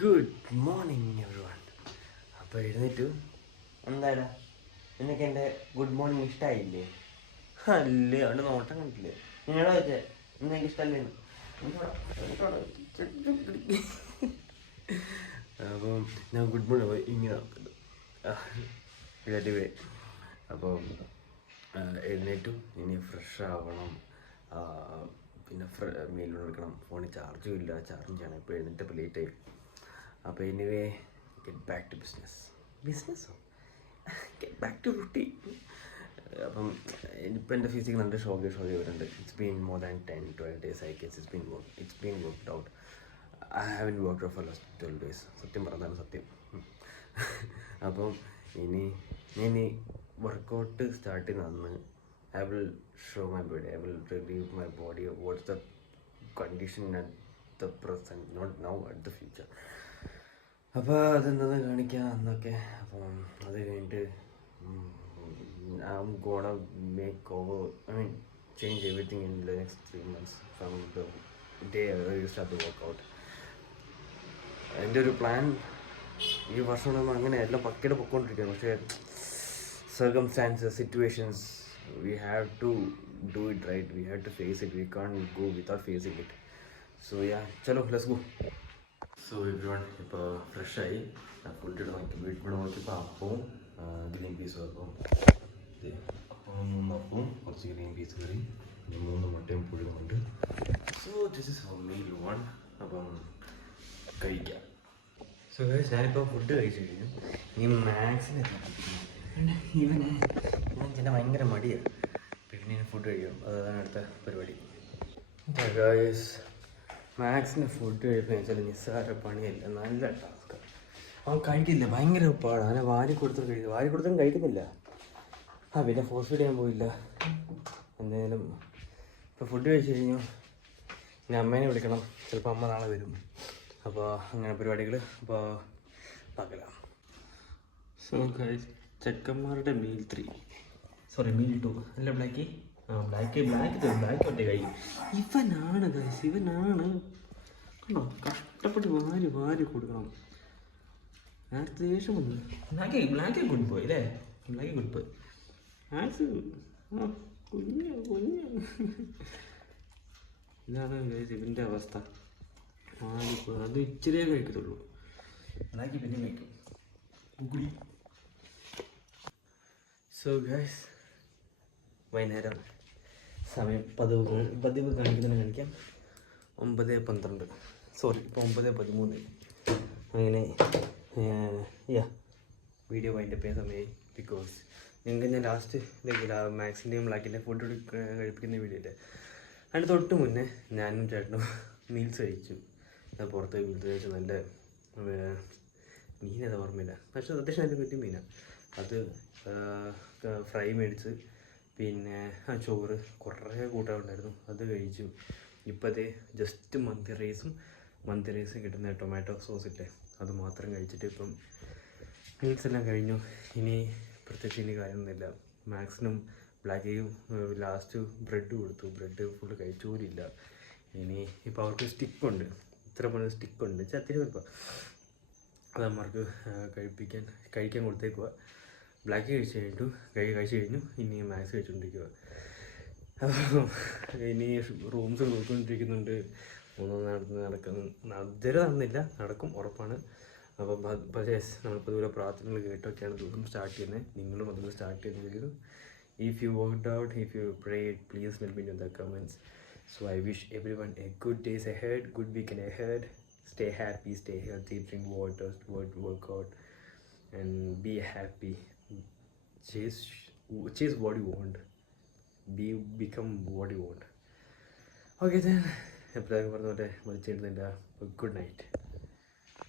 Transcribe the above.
Good morning every one. അപ്പോൾ എഴുന്നേറ്റു. എന്താടാ നിനക്ക് എൻ്റെ ഗുഡ് മോർണിംഗ് ഇഷ്ടമായില്ലേ? അല്ലേ, അവിടെ നോട്ടം കണ്ടില്ലേ? നിന്നോട് വെച്ചേ ഇന്ന് എനിക്ക് ഇഷ്ടമല്ലേ? അപ്പം ഞാൻ ഗുഡ് മോർണിംഗ് ഇങ്ങനെ റിലേറ്റീവേ. അപ്പോൾ എഴുന്നേറ്റു. ഇനി ഫ്രഷ് ആവണം, പിന്നെ മെയിലോട്ട് എടുക്കണം. ഫോണിൽ ചാർജും ഇല്ല, ചാർജും ചെയ്യണം. ഇപ്പോൾ എഴുന്നേറ്റപ്പോൾ ലേറ്റായി. അപ്പോൾ എനിവേ ഗെറ്റ് ബാക്ക് ടു ബിസിനസ്സോ ഗെറ്റ് ബാക്ക് ടു റുട്ടീൻ. അപ്പം ഇപ്പം എൻ്റെ ഫിസിക്ക് നല്ല ഷോക്ക് വരുന്നുണ്ട്. It's been more than 10-12 days I guess. It's been worked out. I haven't worked out for last 12 days. സത്യം പറഞ്ഞാണ് സത്യം. അപ്പം ഇനി വർക്കൗട്ട് സ്റ്റാർട്ട് ചെയ്യുന്ന അന്ന് I will show my body, I will review my body, what's the condition at the present, not now, at the future. അപ്പോൾ അതെന്താ കാണിക്കുക എന്നൊക്കെ. അപ്പം അത് കഴിഞ്ഞിട്ട് I'm gonna make over, change everything in the next 3 months from the day I start to work out. എൻ്റെ ഒരു plan ഈ വർഷം അങ്ങനെ എല്ലാം പക്കയുടെ പൊയ്ക്കൊണ്ടിരിക്കുകയാണ്. പക്ഷേ circumstances, situations, we have to do it right. We have to face it. We can't go without facing it. So yeah, chalo, let's go. So everyone, ഇപ്പോൾ ഫ്രഷായി food വീട്ടിൽ നോക്കിയപ്പോൾ അപ്പവും ഗ്രീൻ പീസും. അപ്പം 3 അപ്പവും കുറച്ച് ഗ്രീൻ പീസ് കറി, പിന്നെ 3 മുട്ടയും പുഴുങ്ങുന്നുണ്ട്. So this is our meal 1. അപ്പം കഴിക്കാം. സോ ഞാനിപ്പോൾ ഫുഡ് കഴിച്ചു കഴിഞ്ഞു. ഈ മാക്സിനെ ഇവനെ ചില ഭയങ്കര മടിയാണ്. പിന്നെ ഫുഡ് കഴിക്കും, അതാണ് അടുത്ത പരിപാടി. ഗായ്സ്, മാക്സിന് ഫുഡ് കഴിക്കുക വെച്ചാൽ നിസ്സാര പണിയല്ല, നല്ല ടാസ്ക്കാണ്. അവൻ കഴിക്കില്ല, ഭയങ്കര ഉപ്പാണ്. അവനെ വാരി കൊടുത്തും കഴിക്കുന്നില്ല. പിന്നെ ഫോഴ്സ് ഫീഡ് ചെയ്യാൻ പോയില്ല. എന്തായാലും ഇപ്പോൾ ഫുഡ് കഴിച്ച് കഴിഞ്ഞു. ഇനി അമ്മേനെ വിളിക്കണം. ചിലപ്പോൾ അമ്മ നാളെ വരും. അപ്പോൾ അങ്ങനെ പരിപാടികൾ. അപ്പോൾ പാകലാം. സോ ഗൈസ്, ചെക്കന്മാരുടെ മീൽ 2 അല്ല ബ്ലാക്ക് ഒറ്റ കഴിക്കും. ഇവനാണ് ഗൈസ്, ഇവനാണ് കണ്ടോ, കഷ്ടപ്പെട്ട് വാരി കൊടുക്കണം. നേരത്തെ ദേഷ്യം വന്നു. ബ്ലാക്ക് ഗുഡ് ബോയ് അല്ലേ? Black good boy. കുഞ്ഞ് ഇതാണ് ഗൈസ് ഇവൻ്റെ അവസ്ഥ. അത് ഇച്ചിരിയേ കഴിക്കത്തുള്ളൂ. ബ്ലാക്ക് പിന്നെ കഴിക്കും. ഉഗുടി. സോ ഗൈസ്, വൈകുന്നേരം സമയം പതിവ് കാണിക്കാം 9:12. സോറി, ഇപ്പോൾ 9:13. അങ്ങനെ വീഡിയോ വൈൻഡപ്പ് ചെയ്യാൻ സമയമായി. ബിക്കോസ് നിങ്ങൾക്ക് ഞാൻ ലാസ്റ്റ് മാക്സിൻ്റെയും ബ്ലാക്കിൻ്റെയും ഫുഡ് കഴിപ്പിക്കുന്ന വീഡിയോ ഇല്ലേ, അതിന് തൊട്ട് മുന്നേ ഞാനും ചേട്ടനും മീൽസ് കഴിച്ചു. പുറത്ത് മീൽസ് കഴിച്ചു. നല്ല മീനത് ഓർമ്മയില്ല, പക്ഷേ അത്യാവശ്യം നല്ല പറ്റിയ മീനാണ്. അത് ഫ്രൈ മേടിച്ച്, പിന്നെ ചോറ് കുറേ കൂട്ടാനുണ്ടായിരുന്നു, അത് കഴിച്ചു. ഇപ്പോൾ അതേ ജസ്റ്റ് മന്തി റൈസും കിട്ടുന്ന ടൊമാറ്റോ സോസില്ലേ, അത് മാത്രം കഴിച്ചിട്ട് ഇപ്പം മീൽസ് എല്ലാം കഴിഞ്ഞു. ഇനി പ്രത്യേകിച്ച് ഇനി കാര്യമൊന്നുമില്ല. മാക്സിനും ബ്ലാക്കിയും ലാസ്റ്റ് ബ്രെഡ് കൊടുത്തു. ബ്രെഡ് ഫുള്ള് കഴിച്ചോരില്ല. ഇനി ഇപ്പോൾ അവർക്ക് സ്റ്റിക്കുണ്ട്, ഇത്ര പോലെ സ്റ്റിക്കുണ്ട്, ചത്തിരി വരുമ്പോൾ അത് അമ്മമാർക്ക് കഴിക്കാൻ കൊടുത്തേക്കുക. ബ്ലാക്ക് കഴിച്ചു കഴിഞ്ഞു. ഇനി മാക്സ് കഴിച്ചുകൊണ്ടിരിക്കുക. ഇനി റൂംസ് നോക്കിക്കൊണ്ടിരിക്കുന്നുണ്ട്. ഇതുവരെ നടന്നില്ല, നടക്കും ഉറപ്പാണ്. അപ്പം പക്ഷേ നമ്മളിപ്പോൾ ഇതുപോലെ പ്രാർത്ഥനകൾ കേട്ടൊക്കെയാണ് ദിവസം സ്റ്റാർട്ട് ചെയ്യുന്നത്. നിങ്ങളും അതുപോലെ സ്റ്റാർട്ട് ചെയ്യുന്നെങ്കിലും if you worked out, if you prayed, please let me know in the comments. So I wish everyone a good days ahead, good weekend ahead. Stay happy, stay healthy, drink water, work out and be happy. Chase what you want. Become what you want. Okay then, എപ്പോഴൊക്കെ പറഞ്ഞോട്ടെ, വിളിച്ചിരുന്നില്ല. Good night.